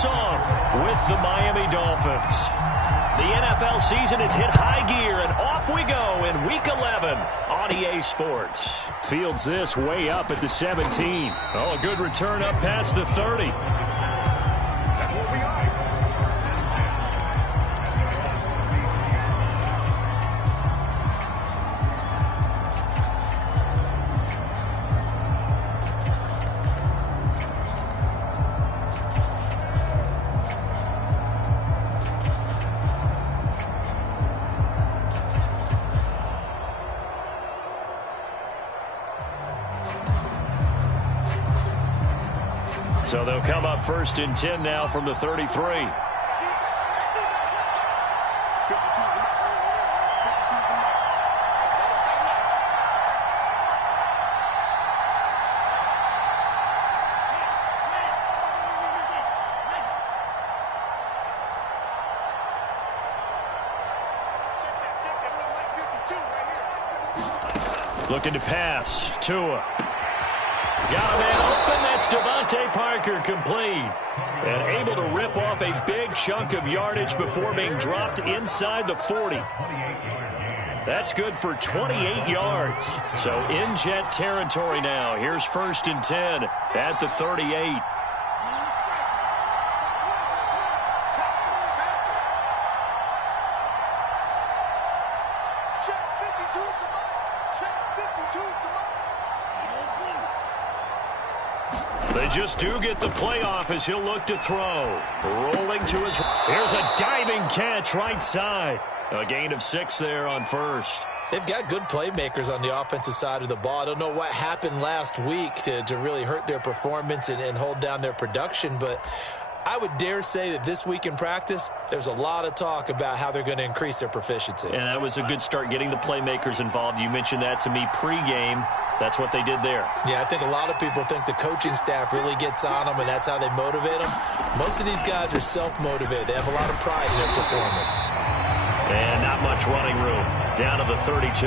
kicks off with the Miami Dolphins. The NFL season has hit high gear, and off we go in Week 11 on EA Sports. Fields this way up at the 17. Oh, a good return up past the 30. So they'll come up 1st and 10 now from the 33. Looking to pass. Tua. Got a man open. That's Devontae Parker, complete. And able to rip off a big chunk of yardage before being dropped inside the 40. That's good for 28 yards. So in jet territory now. Here's 1st and 10 at the 38. They just do get the playoff as he'll look to throw. Rolling to his... Here's a diving catch right side. A gain of 6 there on 1st. They've got good playmakers on the offensive side of the ball. I don't know what happened last week to really hurt their performance and hold down their production, but I would dare say that this week in practice, there's a lot of talk about how they're going to increase their proficiency. And that was a good start, getting the playmakers involved. You mentioned that to me pregame. That's what they did there. Yeah, I think a lot of people think the coaching staff really gets on them, and that's how they motivate them. Most of these guys are self-motivated. They have a lot of pride in their performance. And not much running room. Down to the 32.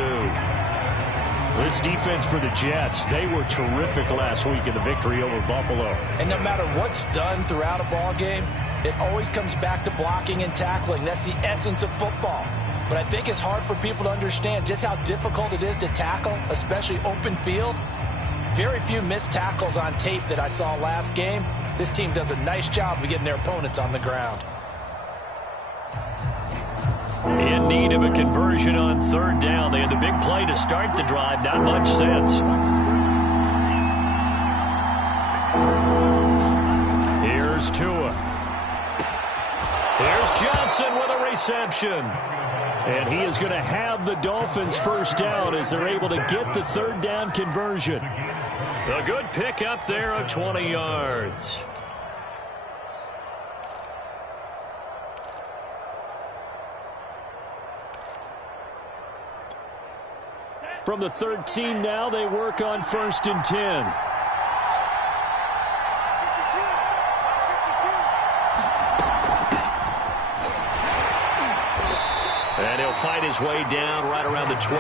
This defense for the Jets, they were terrific last week in the victory over Buffalo. And no matter what's done throughout a ball game, it always comes back to blocking and tackling. That's the essence of football. But I think it's hard for people to understand just how difficult it is to tackle, especially open field. Very few missed tackles on tape that I saw last game. This team does a nice job of getting their opponents on the ground. In need of a conversion on 3rd down. They had the big play to start the drive. Not much sense. Here's Tua. Here's Johnson with a reception. And he is going to have the Dolphins 1st down as they're able to get the 3rd down conversion. A good pick up there of 20 yards. From the 13 now, they work on 1st and 10. And he'll fight his way down right around the 12.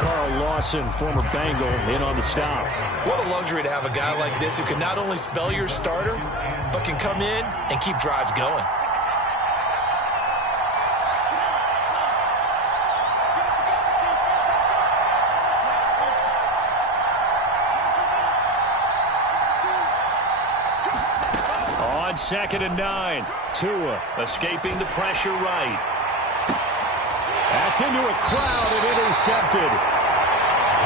Carl Lawson, former Bengal, in on the stop. What a luxury to have a guy like this who can not only spell your starter, but can come in and keep drives going. On 2nd and 9, Tua escaping the pressure right. That's into a crowd and intercepted.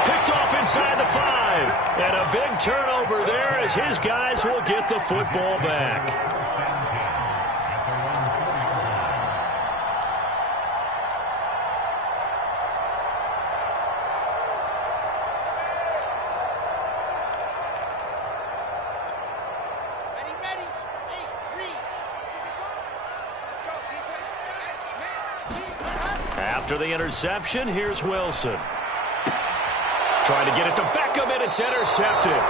Picked off inside the 5. And a big turnover there as his guys will get the football back. After the interception, here's Wilson. Trying to get it to Beckham, and it's intercepted.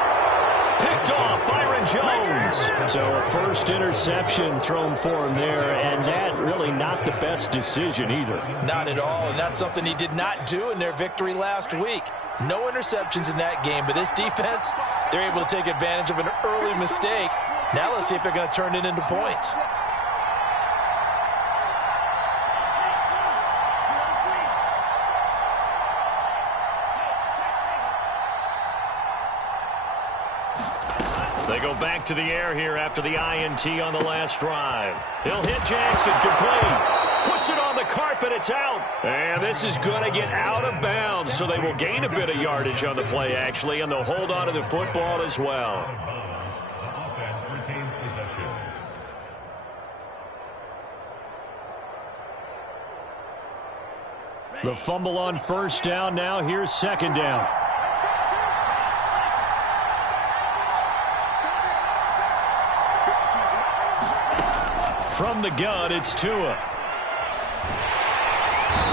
Picked off Byron Jones. So a 1st interception thrown for him there, and that really not the best decision either. Not at all, and that's something he did not do in their victory last week. No interceptions in that game, but this defense, they're able to take advantage of an early mistake Now let's see if they're going to turn it into points. They go back to the air here after the INT on the last drive. He'll hit Jackson, complete. Puts it on the carpet, it's out. And this is going to get out of bounds, so they will gain a bit of yardage on the play, actually, and they'll hold on to the football as well. The fumble on first down. Now here's second down. From the gun, it's Tua.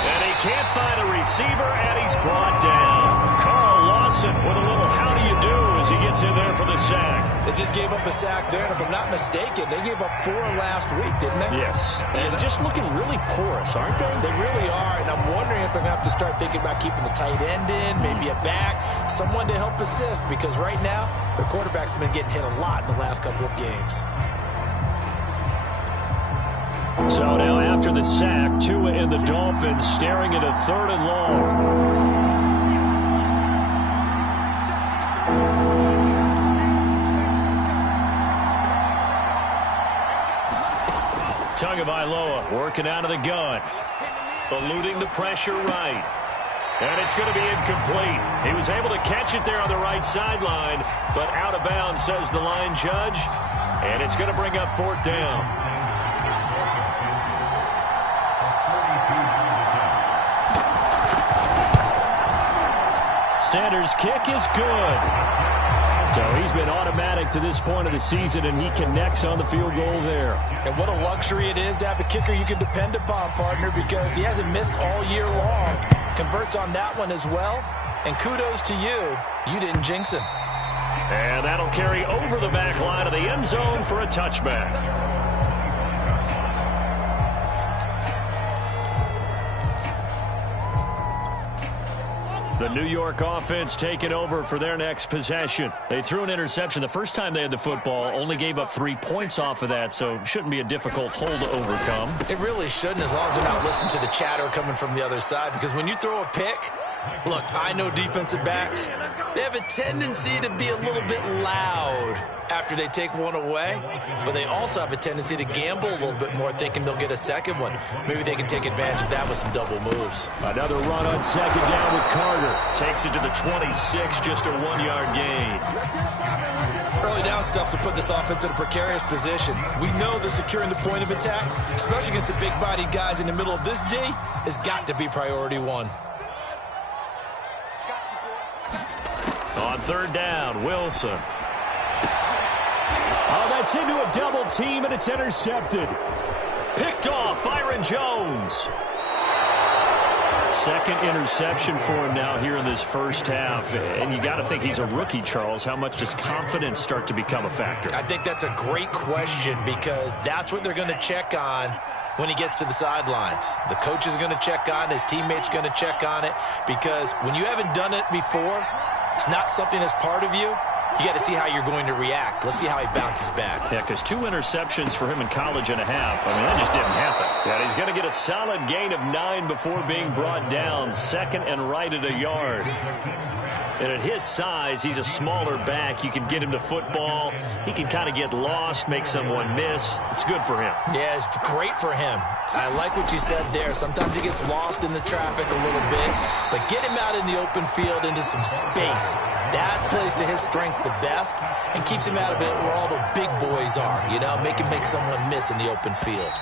And he can't find a receiver, and he's brought down. Carl Lawson with a little how do you do as he gets in there for the sack. They just gave up a sack there, and if I'm not mistaken, they gave up 4 last week, didn't they? Yes. And just looking really porous, aren't they? They really are, and I'm wondering if they're going to have to start thinking about keeping the tight end in, maybe a back, someone to help assist, because right now, their quarterback's been getting hit a lot in the last couple of games. So now after the sack, Tua and the Dolphins staring at a 3rd and long. Tagovailoa working out of the gun. Eluding the pressure right. And it's going to be incomplete. He was able to catch it there on the right sideline, but out of bounds, says the line judge. And it's going to bring up 4th down. Sanders' kick is good. So he's been automatic to this point of the season, and he connects on the field goal there. And what a luxury it is to have a kicker you can depend upon, partner, because he hasn't missed all year long. Converts on that one as well. And kudos to you. You didn't jinx him. And that'll carry over the back line of the end zone for a touchback. The New York offense taking over for their next possession. They threw an interception the first time they had the football, only gave up 3 points off of that, so shouldn't be a difficult hole to overcome. It really shouldn't, as long as they're not listening to the chatter coming from the other side, because when you throw a pick, look, I know defensive backs, they have a tendency to be a little bit loud after they take one away, but they also have a tendency to gamble a little bit more, thinking they'll get a second one. Maybe they can take advantage of that with some double moves. Another run on second down with Carter. Takes it to the 26, just a 1-yard gain. Early down stuff will put this offense in a precarious position. We know that securing the point of attack, especially against the big-bodied guys in the middle of this D, has got to be priority 1. On 3rd down, Wilson. Oh, that's into a double team, and it's intercepted. Picked off, Byron Jones. Second interception for him now here in this first half. And you got to think he's a rookie, Charles. How much does confidence start to become a factor? I think that's a great question, because that's what they're going to check on when he gets to the sidelines. The coach is going to check on it. His teammates going to check on it, because when you haven't done it before, it's not something that's part of you. You got to see how you're going to react. Let's see how he bounces back. Yeah, because 2 interceptions for him in college and a half. I mean, that just didn't happen. Yeah, he's going to get a solid gain of 9 before being brought down. 2nd and right at a yard. And at his size, he's a smaller back. You can get him to football. He can kind of get lost, make someone miss. It's good for him. Yeah, it's great for him. I like what you said there. Sometimes he gets lost in the traffic a little bit, but get him out in the open field into some space. That plays to his strengths the best and keeps him out of it where all the big boys are. You know, make him make someone miss in the open field.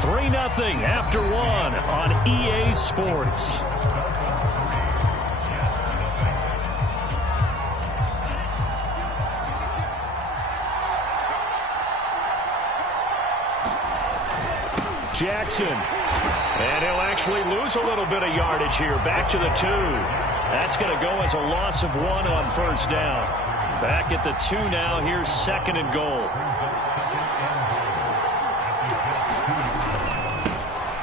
3-0 after 1 on EA Sports. Jackson. And he'll actually lose a little bit of yardage here. Back to the 2. That's going to go as a loss of 1 on first down. Back at the 2 now. Here's 2nd and goal.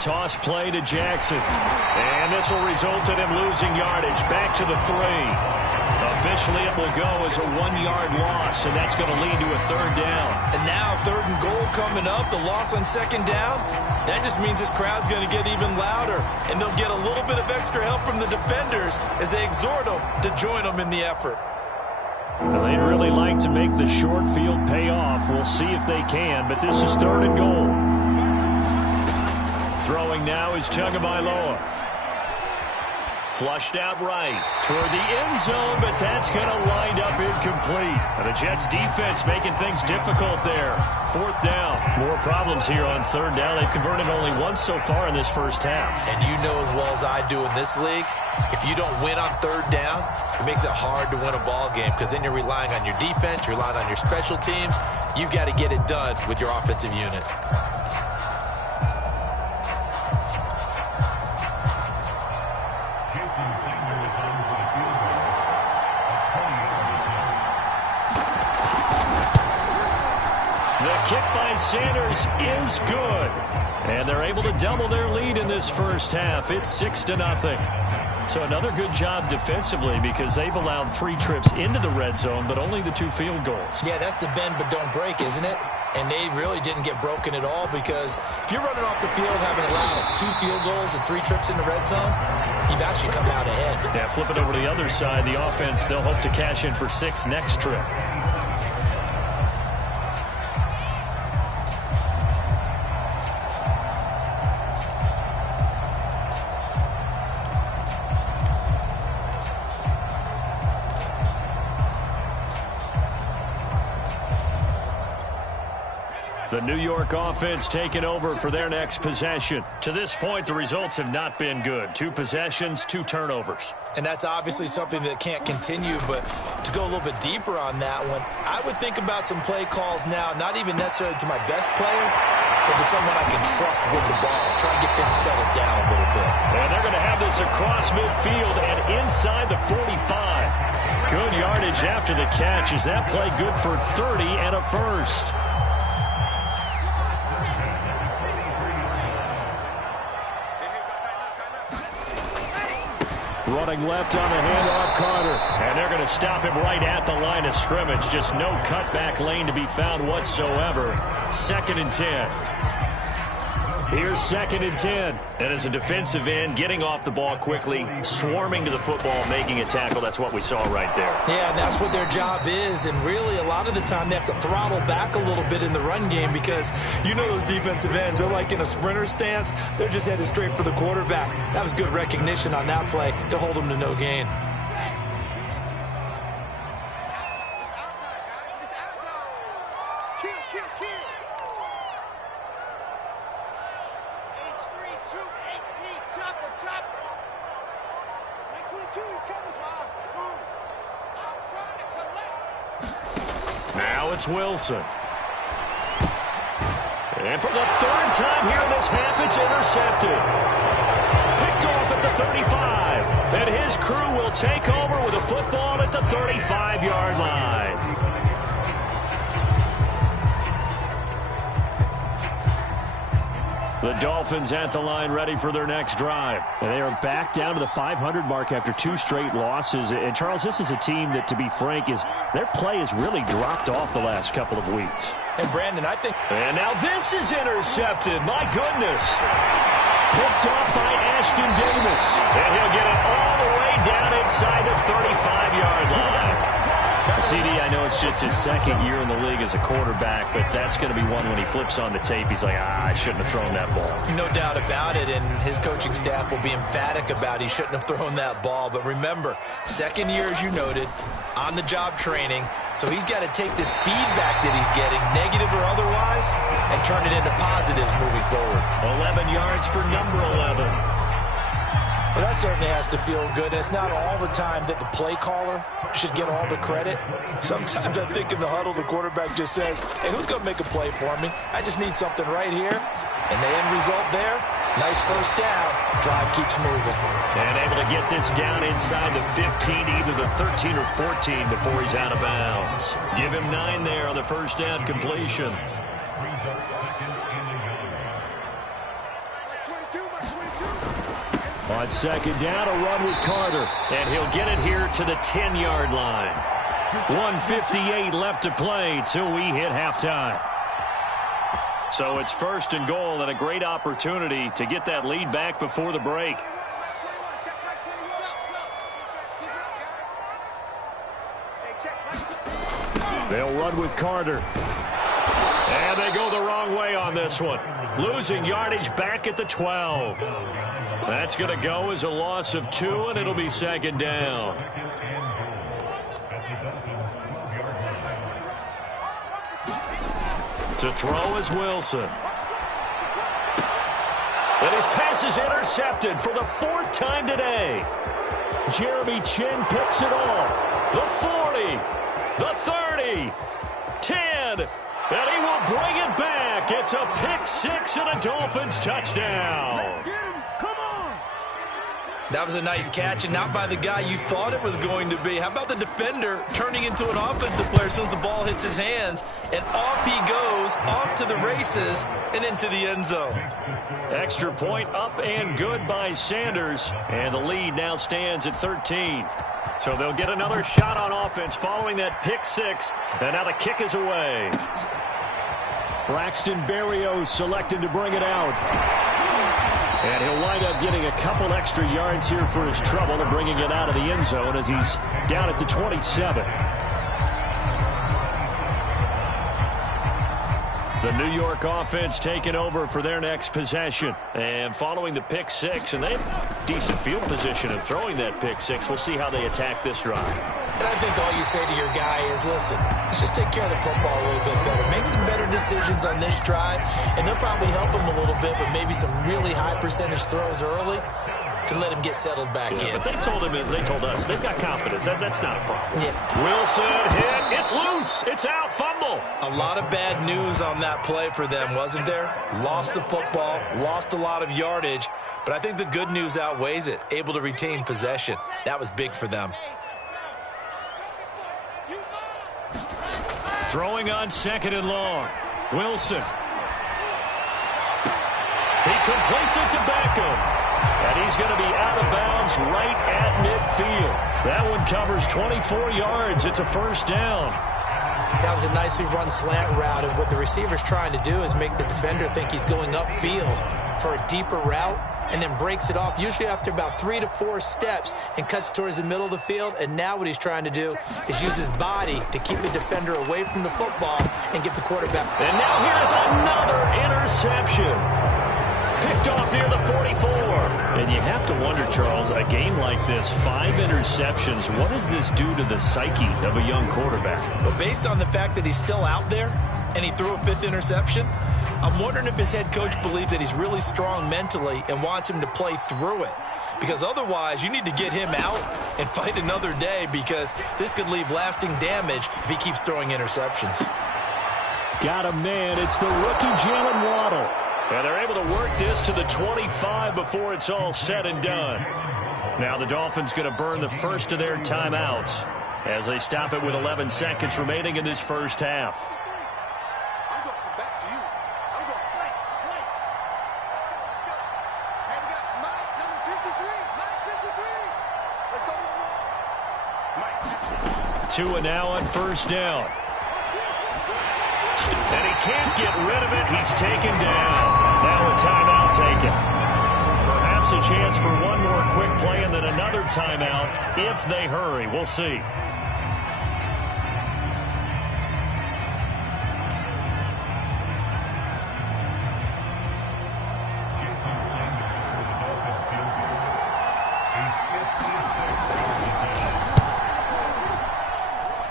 Toss play to Jackson. And this will result in him losing yardage. Back to the 3. A Officially, it will go as a 1-yard loss, and that's going to lead to a 3rd down. And now 3rd and goal coming up, the loss on 2nd down. That just means this crowd's going to get even louder, and they'll get a little bit of extra help from the defenders as they exhort them to join them in the effort. Well, they'd really like to make the short field pay off. We'll see if they can, but this is 3rd and goal. Throwing now is Tagovailoa. Flushed out right toward the end zone, but that's going to wind up incomplete. And the Jets defense making things difficult there. 4th down. More problems here on 3rd down. They've converted only once so far in this first half. And you know as well as I do in this league, if you don't win on 3rd down, it makes it hard to win a ball game because then you're relying on your defense, you're relying on your special teams. You've got to get it done with your offensive unit. Kick by Sanders is good. And they're able to double their lead in this first half. It's 6-0. So another good job defensively because they've allowed 3 trips into the red zone, but only the 2 field goals. Yeah, that's the bend but don't break, isn't it? And they really didn't get broken at all because if you're running off the field having allowed 2 field goals and 3 trips in the red zone, you've actually come out ahead. Yeah, flip it over to the other side. The offense, they'll hope to cash in for 6 next trip. The New York offense taking over for their next possession. To this point, the results have not been good. 2 possessions, 2 turnovers. And that's obviously something that can't continue, but to go a little bit deeper on that one, I would think about some play calls now, not even necessarily to my best player, but to someone I can trust with the ball. Try and get things settled down a little bit. And they're going to have this across midfield and inside the 45. Good yardage after the catch. Is that play good for 30 and a first? Running left on the handoff, Carter. And they're going to stop him right at the line of scrimmage. Just no cutback lane to be found whatsoever. 2nd and 10. Here's 2nd and 10. And as a defensive end, getting off the ball quickly, swarming to the football, making a tackle. That's what we saw right there. Yeah, and that's what their job is. And really, a lot of the time, they have to throttle back a little bit in the run game because you know those defensive ends, they're like in a sprinter stance. They're just headed straight for the quarterback. That was good recognition on that play to hold them to no gain. Now it's Wilson. And for the 3rd time here in this half, it's intercepted. Picked off at the 35. And his crew will take over with a football at the 35-yard line. The Dolphins at the line ready for their next drive. And they are back down to the 500 mark after 2 straight losses. And, Charles, this is a team that, to be frank, their play has really dropped off the last couple of weeks. And, Brandon, I think... And now this is intercepted. My goodness. Picked off by Ashton Davis. And he'll get it all the way down inside the 35-yard line. CD, I know it's just his 2nd year in the league as a quarterback, but that's going to be one when he flips on the tape. He's like, I shouldn't have thrown that ball. No doubt about it, and his coaching staff will be emphatic about he shouldn't have thrown that ball. But remember, 2nd year, as you noted, on-the-job training, so he's got to take this feedback that he's getting, negative or otherwise, and turn it into positives moving forward. 11 yards for number 11. Well, that certainly has to feel good. It's not all the time that the play caller should get all the credit. Sometimes I think in the huddle, the quarterback just says, hey, who's going to make a play for me? I just need something right here. And the end result there, nice first down. Drive keeps moving. And able to get this down inside the 15, either the 13 or 14 before he's out of bounds. Give him 9 there on the first down completion. On second down, a run with Carter. And he'll get it here to the 10-yard line. 1:58 left to play till we hit halftime. So it's first and goal and a great opportunity to get that lead back before the break. They'll run with Carter. And they go the wrong way on this one. Losing yardage back at the 12. That's going to go as a loss of 2, and it'll be second down. To throw is Wilson. And his pass is intercepted for the 4th time today. Jeremy Chin picks it off. The 40. The 30, 10, and he will bring it back. It's a pick 6 and a Dolphins touchdown. That was a nice catch, and not by the guy you thought it was going to be. How about the defender turning into an offensive player as soon as the ball hits his hands, and off he goes, off to the races, and into the end zone. Extra point up and good by Sanders, and the lead now stands at 13. So they'll get another shot on offense following that pick 6, and now the kick is away. Braxton Berrios selected to bring it out. And he'll wind up getting a couple extra yards here for his trouble and bringing it out of the end zone as he's down at the 27. The New York offense taking over for their next possession. And following the pick 6, and they have decent field position in throwing that pick 6. We'll see how they attack this drive. And I think all you say to your guy is, listen, let's just take care of the football a little bit better. Make some better decisions on this drive, and they'll probably help him a little bit with maybe some really high percentage throws early to let him get settled back in. But they told us, they've got confidence. That's not a problem. Yeah. Wilson hit. It's loose. It's out. Fumble. A lot of bad news on that play for them, wasn't there? Lost the football, lost a lot of yardage, but I think the good news outweighs it. Able to retain possession. That was big for them. Throwing on second and long. Wilson. He completes it to Beckham. And he's going to be out of bounds right at midfield. That one covers 24 yards. It's a first down. That was a nicely run slant route, and what the receiver's trying to do is make the defender think he's going upfield for a deeper route and then breaks it off, usually after about 3 to 4 steps, and cuts towards the middle of the field. And now what he's trying to do is use his body to keep the defender away from the football and get the quarterback. And now here's another interception. Picked off near the 44. And you have to wonder, Charles, a game like this, 5 interceptions, what does this do to the psyche of a young quarterback? Well, based on the fact that he's still out there and he threw a 5th interception, I'm wondering if his head coach believes that he's really strong mentally and wants him to play through it. Because otherwise, you need to get him out and fight another day, because this could leave lasting damage if he keeps throwing interceptions. Got a man. It's the rookie Jalen Waddle. And they're able to work this to the 25 before it's all said and done. Now the Dolphins going to burn the first of their timeouts as they stop it with 11 seconds remaining in this first half. I'm going to come back to you. I'm going to play. Let's go. Hey, we got Mike, number 53. Mike, 53. Let's go one more. Mike. Tua now on first down. And he can't get rid of it. He's taken down. Now a timeout taken. Perhaps a chance for one more quick play and then another timeout if they hurry. We'll see.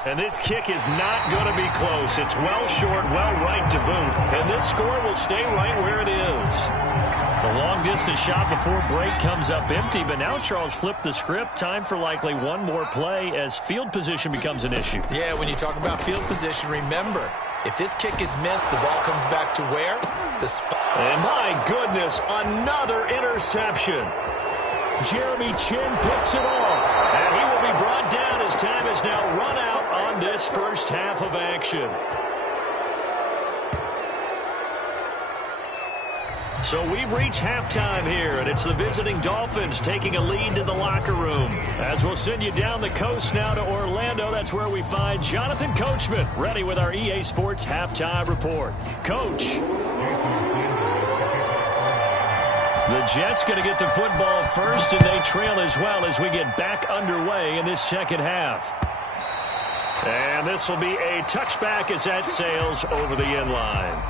And this kick is not going to be close. It's well short, well right to boot. And this score will stay right where it is. The long-distance shot before break comes up empty, but now Charles flipped the script. Time for likely one more play as field position becomes an issue. Yeah, when you talk about field position, remember, if this kick is missed, the ball comes back to where? The spot. And my goodness, another interception. Jeremy Chin picks it off. And he will be brought down as time is now run out on this first half of action. So we've reached halftime here, and it's the visiting Dolphins taking a lead to the locker room. As we'll send you down the coast now to Orlando, that's where we find Jonathan Coachman, ready with our EA Sports halftime report. Coach. The Jets going to get the football first, and they trail as well as we get back underway in this second half. And this will be a touchback as that sails over the end line.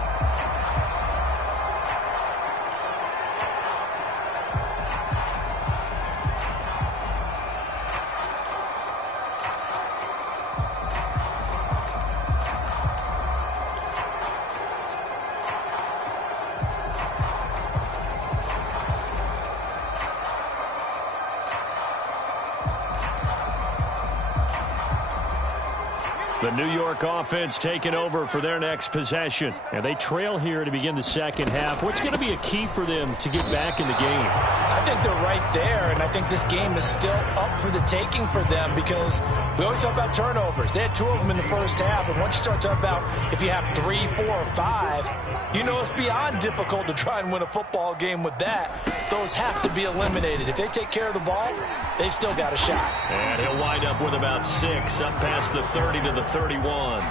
The New York offense taking over for their next possession. And they trail here to begin the second half. What's going to be a key for them to get back in the game? I think they're right there, and I think this game is still up for the taking for them because we always talk about turnovers. They had 2 of them in the first half, and once you start talking about if you have 3, 4, or 5, you know it's beyond difficult to try and win a football game with that. Those have to be eliminated. If they take care of the ball, they've still got a shot. And he'll wind up with about 6, up past the 30 to the 31.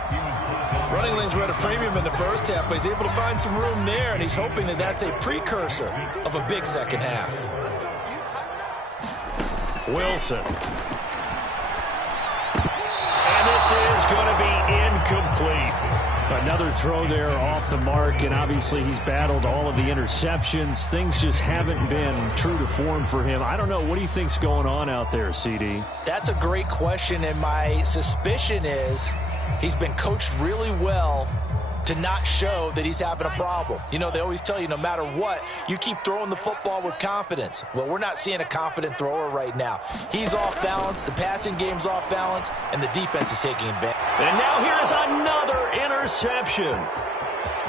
Running lanes were at a premium in the first half, but he's able to find some room there, and he's hoping that that's a precursor of a big second half. Wilson. And this is going to be incomplete. Another throw there off the mark, and obviously he's battled all of the interceptions. Things just haven't been true to form for him. I don't know. What do you think's going on out there, CD? That's a great question, and my suspicion is he's been coached really well to not show that he's having a problem. You know, they always tell you no matter what, you keep throwing the football with confidence. Well, we're not seeing a confident thrower right now. He's off balance, the passing game's off balance, and the defense is taking advantage. And now here's another interception.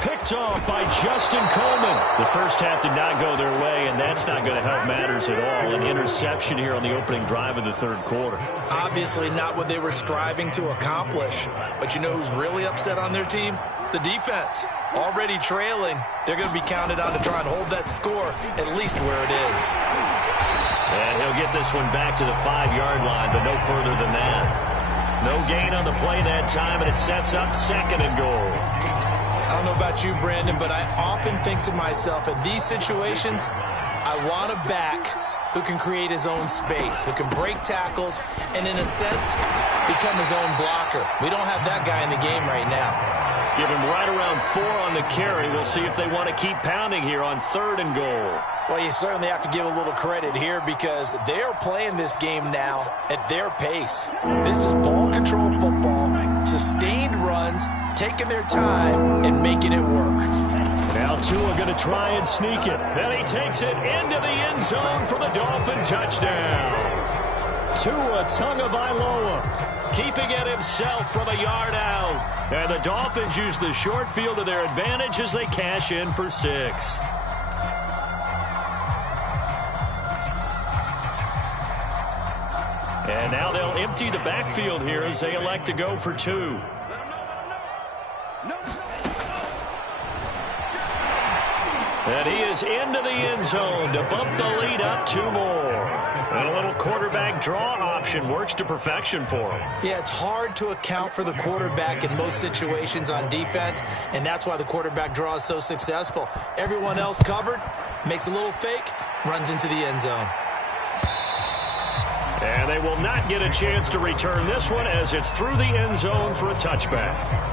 Picked off by Justin Coleman. The first half did not go their way, and that's not going to help matters at all. An interception here on the opening drive of the third quarter. Obviously not what they were striving to accomplish. But you know who's really upset on their team? The defense. Already trailing. They're going to be counted on to try and hold that score at least where it is. And he'll get this one back to the 5-yard line, but no further than that. No gain on the play that time, and it sets up 2nd and goal. I don't know about you, Brandon, but I often think to myself, in these situations, I want a back who can create his own space, who can break tackles, and in a sense, become his own blocker. We don't have that guy in the game right now. Give him right around 4 on the carry. We'll see if they want to keep pounding here on 3rd and goal. Well, you certainly have to give a little credit here because they are playing this game now at their pace. This is ball control football, sustained runs, taking their time and making it work. Now Tua going to try and sneak it. Then he takes it into the end zone for the Dolphin touchdown. Tua Tagovailoa keeping it himself from a yard out. And the Dolphins use the short field to their advantage as they cash in for 6. And now they'll empty the backfield here as they elect to go for 2. And he is into the end zone to bump the lead up 2 more. And a little quarterback draw option works to perfection for him. Yeah, it's hard to account for the quarterback in most situations on defense, and that's why the quarterback draw is so successful. Everyone else covered, makes a little fake, runs into the end zone. And they will not get a chance to return this one as it's through the end zone for a touchback.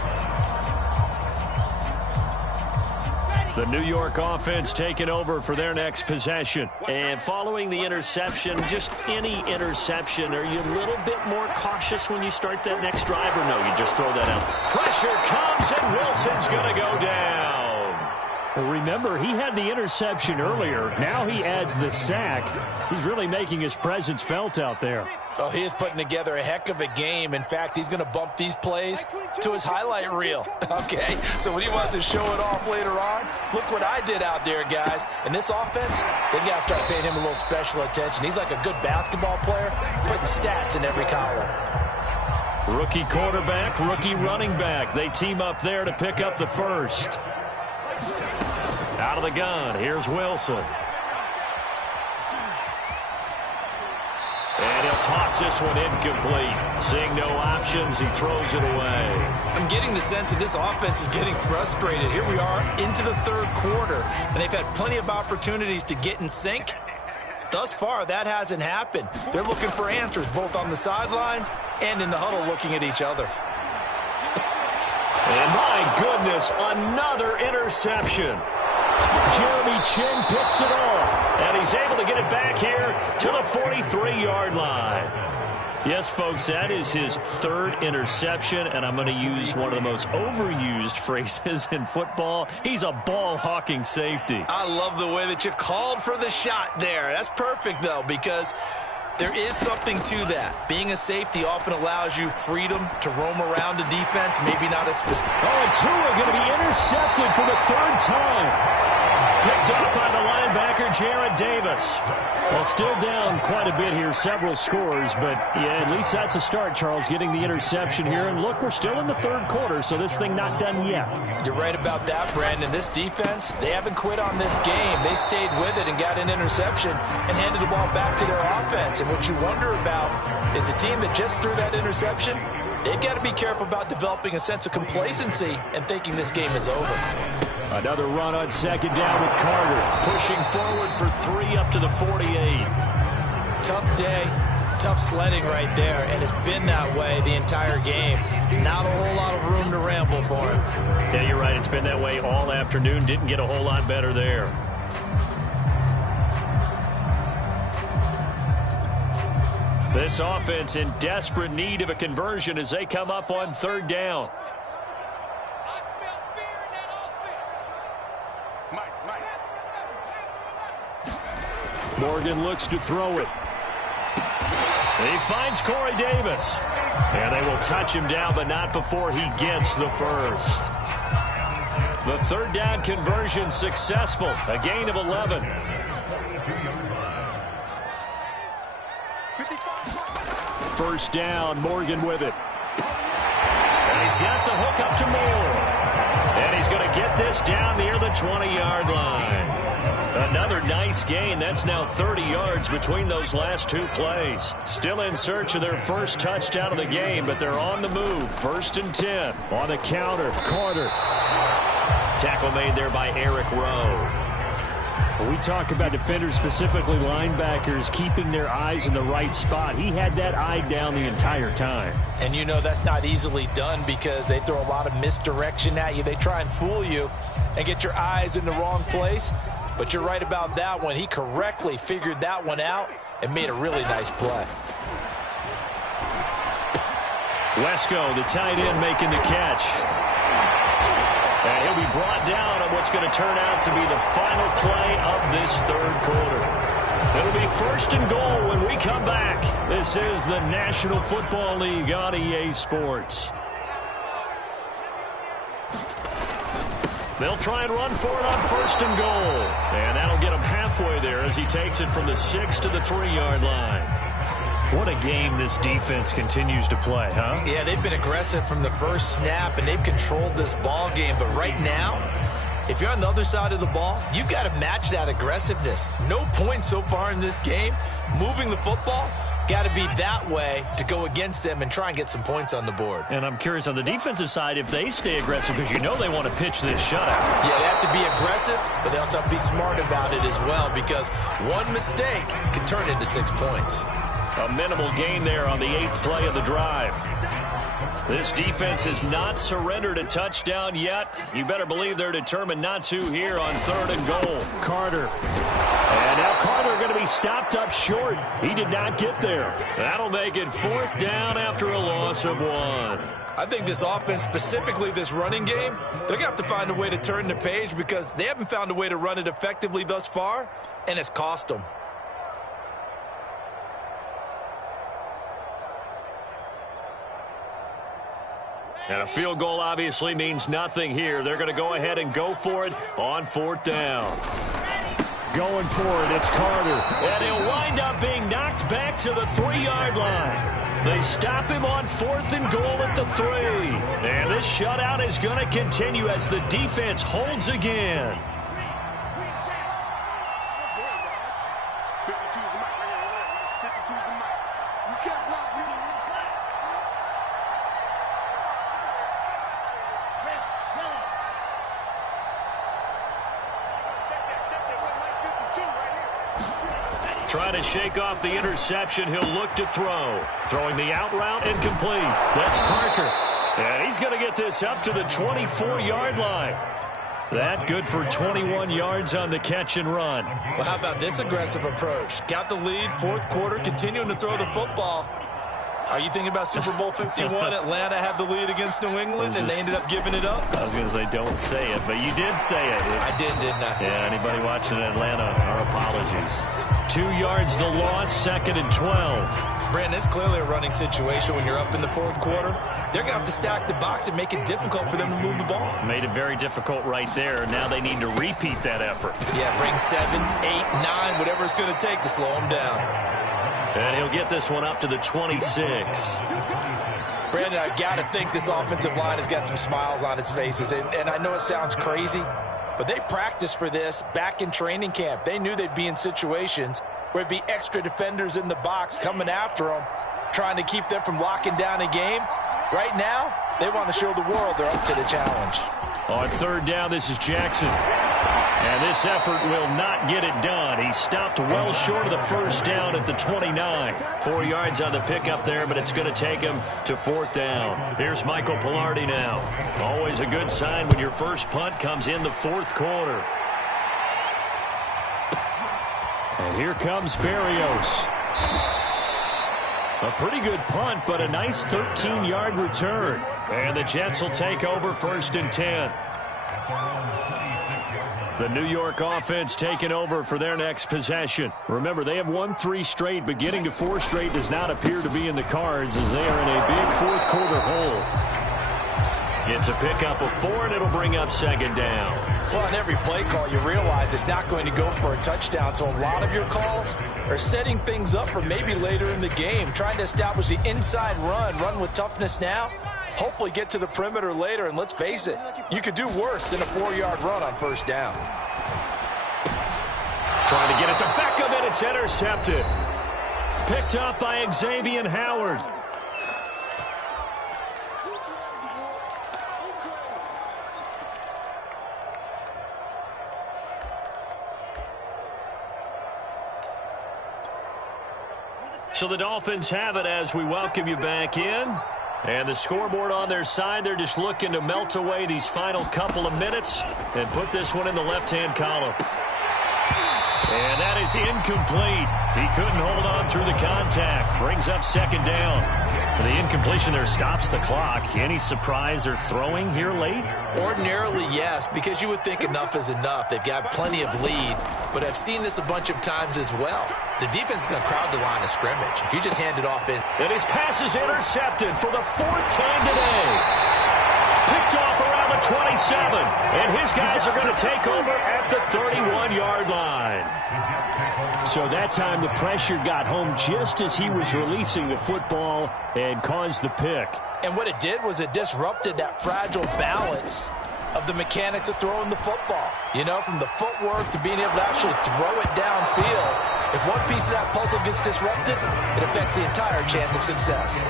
The New York offense taking over for their next possession. And following the interception, just any interception, are you a little bit more cautious when you start that next drive, or no, you just throw that out? Pressure comes, and Wilson's going to go down. Well, remember, he had the interception earlier. Now he adds the sack. He's really making his presence felt out there. Oh, he is putting together a heck of a game. In fact, he's going to bump these plays to his highlight reel. Okay, so when he wants to show it off later on, look what I did out there, guys. And this offense, they've got to start paying him a little special attention. He's like a good basketball player, putting stats in every column. Rookie quarterback, rookie running back. They team up there to pick up the first. Out of the gun, here's Wilson. And he'll toss this one incomplete. Seeing no options, he throws it away. I'm getting the sense that this offense is getting frustrated. Here we are into the third quarter, and they've had plenty of opportunities to get in sync. Thus far, that hasn't happened. They're looking for answers both on the sidelines and in the huddle looking at each other. And my goodness, another interception. Jeremy Chinn picks it off, and he's able to get it back here to the 43-yard line. Yes, folks, that is his third interception, and I'm going to use one of the most overused phrases in football. He's a ball-hawking safety. I love the way that you called for the shot there. That's perfect, though, because there is something to that. Being a safety often allows you freedom to roam around a defense, maybe not as specific. Oh, and Tua going to be intercepted for the third time. Picked up by the linebacker, Jarrad Davis. Well, still down quite a bit here, several scores, but yeah, at least that's a start, Charles, getting the interception here. And look, we're still in the third quarter, so this thing not done yet. You're right about that, Brandon. This defense, they haven't quit on this game. They stayed with it and got an interception and handed the ball back to their offense. And what you wonder about is a team that just threw that interception, they've got to be careful about developing a sense of complacency and thinking this game is over. Another run on second down with Carter, pushing forward for 3 up to the 48. Tough day, tough sledding right there, and it's been that way the entire game. Not a whole lot of room to ramble for him. Yeah, you're right. It's been that way all afternoon. Didn't get a whole lot better there. This offense in desperate need of a conversion as they come up on third down. Morgan looks to throw it. He finds Corey Davis. And they will touch him down, but not before he gets the first. The third down conversion successful. A gain of 11. First down, Morgan with it. And he's got the hook up to Moore. And he's going to get this down near the 20-yard line. Another nice gain. That's now 30 yards between those last two plays. Still in search of their first touchdown of the game, but they're on the move. First and 10. On the counter, Carter. Tackle made there by Eric Rowe. When we talk about defenders, specifically linebackers, keeping their eyes in the right spot, he had that eye down the entire time. And you know that's not easily done because they throw a lot of misdirection at you. They try and fool you and get your eyes in the wrong place. But you're right about that one. He correctly figured that one out and made a really nice play. Wesco, the tight end, making the catch. And he'll be brought down on what's going to turn out to be the final play of this third quarter. It'll be first and goal when we come back. This is the National Football League on EA Sports. They'll try and run for it on first and goal. And that'll get him halfway there as he takes it from the 6 to the 3-yard line. What a game this defense continues to play, huh? Yeah, they've been aggressive from the first snap, and they've controlled this ball game. But right now, if you're on the other side of the ball, you've got to match that aggressiveness. No points so far in this game. Moving the football, got to be that way to go against them and try and get some points on the board. And I'm curious on the defensive side if they stay aggressive, because you know they want to pitch this shutout. Yeah, they have to be aggressive, but they also have to be smart about it as well, because one mistake can turn into 6 points. A minimal gain there on the 8th play of the drive. This defense has not surrendered a touchdown yet. You better believe they're determined not to here on third and goal. Carter. And now Carter going to be stopped up short. He did not get there. That'll make it fourth down after a loss of 1. I think this offense, specifically this running game, they're going to have to find a way to turn the page because they haven't found a way to run it effectively thus far, and it's cost them. And a field goal obviously means nothing here. They're going to go ahead and go for it on fourth down. Going for it, it's Carter. And he'll wind up being knocked back to the 3-yard line. They stop him on fourth and goal at the 3. And this shutout is going to continue as the defense holds again. Trying to shake off the interception. He'll look to throw. Throwing the out route incomplete. That's Parker. And he's going to get this up to the 24-yard line. That good for 21 yards on the catch and run. Well, how about this aggressive approach? Got the lead, fourth quarter, continuing to throw the football. Are you thinking about Super Bowl 51? Atlanta had the lead against New England, and they ended up giving it up? I was going to say, don't say it, but you did say it. I did, didn't I? Yeah, anybody watching in Atlanta, our apologies. 2 yards the loss, 2nd and 12. Brandon, it's clearly a running situation when you're up in the fourth quarter. They're going to have to stack the box and make it difficult for them to move the ball. Made it very difficult right there. Now they need to repeat that effort. Yeah, bring 7, 8, 9, whatever it's going to take to slow them down. And he'll get this one up to the 26. Brandon, I've got to think this offensive line has got some smiles on its faces. And I know it sounds crazy, but they practiced for this back in training camp. They knew they'd be in situations where it'd be extra defenders in the box coming after them, trying to keep them from locking down a game. Right now, they want to show the world they're up to the challenge. On 3rd down, this is Jackson. And this effort will not get it done. He stopped well short of the first down at the 29. 4 yards on the pickup there, but it's going to take him to 4th down. Here's Michael Pilardi now. Always a good sign when your first punt comes in the 4th quarter. And here comes Berrios. A pretty good punt, but a nice 13-yard return. And the Jets will take over 1st and 10. The New York offense taking over for their next possession. Remember, they have won 3 straight, but getting to 4 straight does not appear to be in the cards as they are in a big fourth quarter hole. It's a pickup of 4, and it'll bring up 2nd down. Well, on every play call, you realize it's not going to go for a touchdown, so a lot of your calls are setting things up for maybe later in the game, trying to establish the inside run with toughness now, hopefully get to the perimeter later, and let's face it, you could do worse than a 4-yard run on 1st down. Trying to get it to Beckham, and it's intercepted. Picked up by Xavier Howard. So the Dolphins have it as we welcome you back in. And the scoreboard on their side, they're just looking to melt away these final couple of minutes and put this one in the left-hand column. And that is incomplete. He couldn't hold on through the contact. Brings up 2nd down. The incompletion there stops the clock. Any surprise they're throwing here late? Ordinarily, yes, because you would think enough is enough. They've got plenty of lead, but I've seen this a bunch of times as well. The defense is going to crowd the line of scrimmage. If you just hand it off in. And his pass is intercepted for the 4th time today. Picked off around the 27, and his guys are going to take over at the 31-yard line. So that time the pressure got home just as he was releasing the football and caused the pick. And what it did was it disrupted that fragile balance of the mechanics of throwing the football. You know, from the footwork to being able to actually throw it downfield. If one piece of that puzzle gets disrupted, it affects the entire chance of success.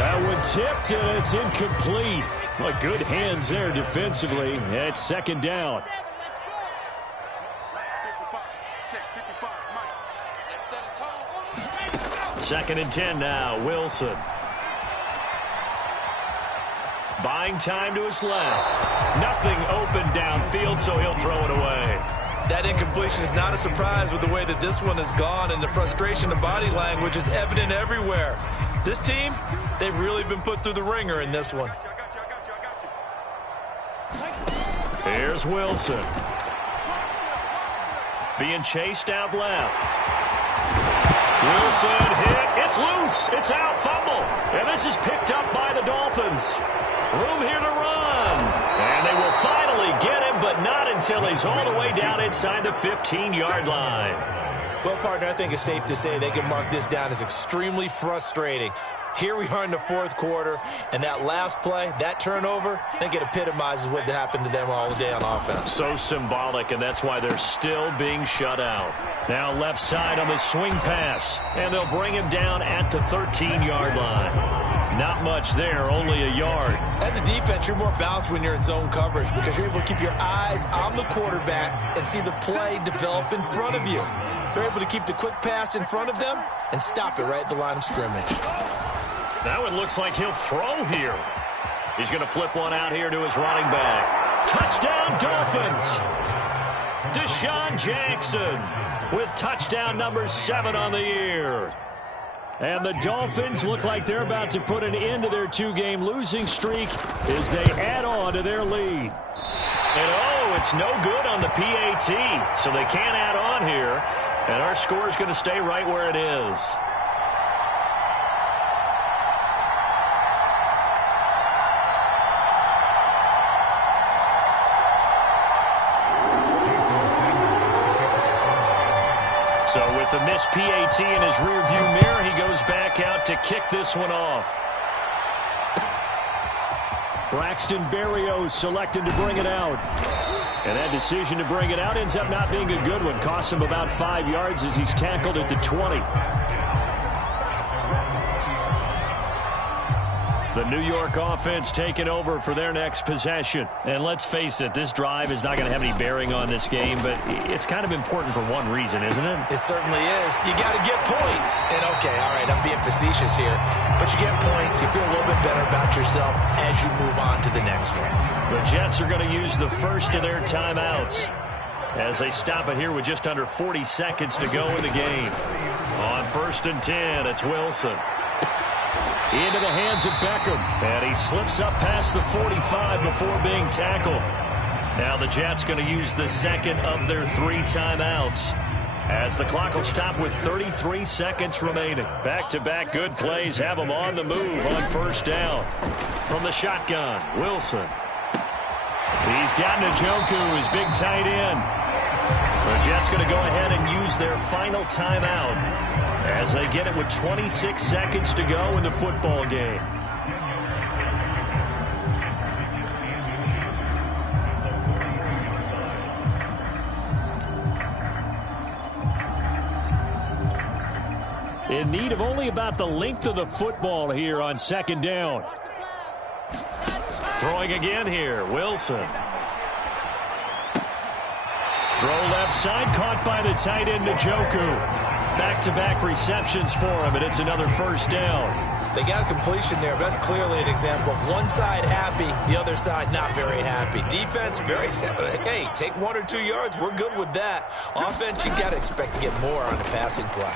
That one tipped, and it's incomplete. Well, good hands there defensively. It's 2nd down. 2nd and 10 now. Wilson. Buying time to his left. Nothing open downfield, so he'll throw it away. That incompletion is not a surprise with the way that this one has gone, and the frustration of body language is evident everywhere. This team, they've really been put through the ringer in this one. Here's Wilson. Being chased out left. Wilson hit. It's loose. It's out. Fumble. And this is picked up by the Dolphins. Room here to run. And they will finally get him, but not until he's all the way down inside the 15-yard line. Well, partner, I think it's safe to say they can mark this down as extremely frustrating. Here we are in the 4th quarter, and that last play, that turnover, I think it epitomizes what happened to them all day on offense. So symbolic, and that's why they're still being shut out. Now left side on the swing pass, and they'll bring him down at the 13-yard line. Not much there, only a yard. As a defense, you're more balanced when you're in zone coverage because you're able to keep your eyes on the quarterback and see the play develop in front of you. They're able to keep the quick pass in front of them and stop it right at the line of scrimmage. That one looks like he'll throw here. He's going to flip one out here to his running back. Touchdown, Dolphins! Deshaun Jackson with touchdown number 7 on the year. And the Dolphins look like they're about to put an end to their 2-game losing streak as they add on to their lead. And oh, it's no good on the PAT, so they can't add on here. And our score is going to stay right where it is. So with the missed PAT in his rearview mirror, he goes back out to kick this one off. Braxton Berrios selected to bring it out. And that decision to bring it out ends up not being a good one. Costs him about 5 yards as he's tackled at the 20. The New York offense taking over for their next possession. And let's face it, this drive is not going to have any bearing on this game, but it's kind of important for one reason, isn't it? It certainly is. You got to get points. And okay, all right, I'm being facetious here, but you get points, you feel a little bit better about yourself as you move on to the next one. The Jets are going to use the first of their timeouts as they stop it here with just under 40 seconds to go in the game. On 1st and 10, it's Wilson. Into the hands of Beckham, and he slips up past the 45 before being tackled. Now the Jets going to use the second of their 3 timeouts as the clock will stop with 33 seconds remaining. Back-to-back good plays have them on the move on 1st down. From the shotgun, Wilson. He's got Njoku, his big tight end. The Jets going to go ahead and use their final timeout as they get it with 26 seconds to go in the football game. In need of only about the length of the football here on 2nd down. Throwing again here, Wilson. Throw left side, caught by the tight end, Njoku. Back-to-back receptions for him, and it's another 1st down. They got a completion there, but that's clearly an example of one side happy, the other side not very happy. Defense, hey, take 1 or 2 yards, we're good with that. Offense, you got to expect to get more on the passing play.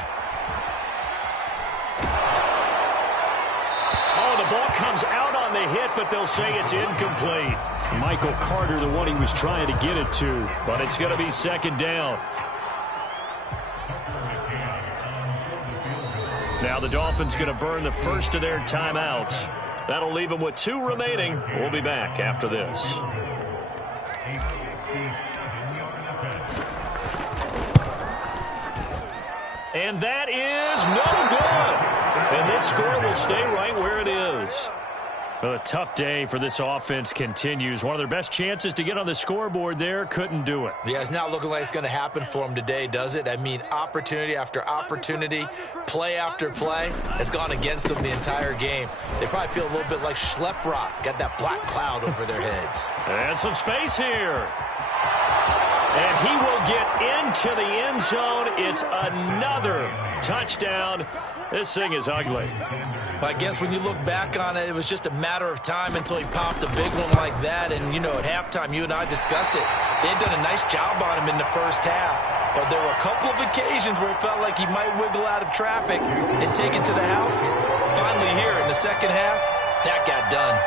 Oh, the ball comes out on the hit, but they'll say it's incomplete. Michael Carter, the one he was trying to get it to, but it's going to be 2nd down. Now the Dolphins going to burn the first of their timeouts. That'll leave them with 2 remaining. We'll be back after this. And that is no good. And this score will stay right where it is. Well, a tough day for this offense continues. One of their best chances to get on the scoreboard there, couldn't do it. Yeah, it's not looking like it's going to happen for them today, does it? I mean, opportunity after opportunity, play after play has gone against them the entire game. They probably feel a little bit like Schleprock, got that black cloud over their heads. And some space here. And he will get into the end zone. It's another touchdown. This thing is ugly. Well, I guess when you look back on it, it was just a matter of time until he popped a big one like that. And, you know, at halftime, you and I discussed it. They had done a nice job on him in the first half. But there were a couple of occasions where it felt like he might wiggle out of traffic and take it to the house. Finally here in the second half, that got done.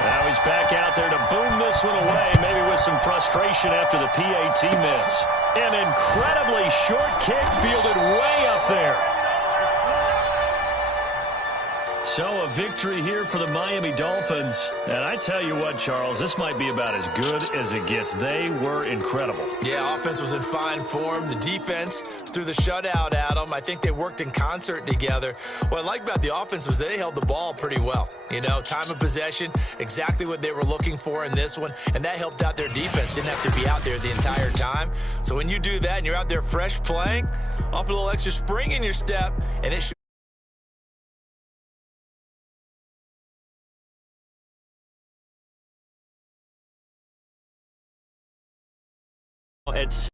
Now he's back out there to boom this one away, maybe with some frustration after the PAT miss. An incredibly short kick fielded way up there. So a victory here for the Miami Dolphins. And I tell you what, Charles, this might be about as good as it gets. They were incredible. Yeah, offense was in fine form. The defense threw the shutout at them. I think they worked in concert together. What I like about the offense was they held the ball pretty well. You know, time of possession, exactly what they were looking for in this one. And that helped out their defense. Didn't have to be out there the entire time. So when you do that and you're out there fresh playing, off a little extra spring in your step, and it should It's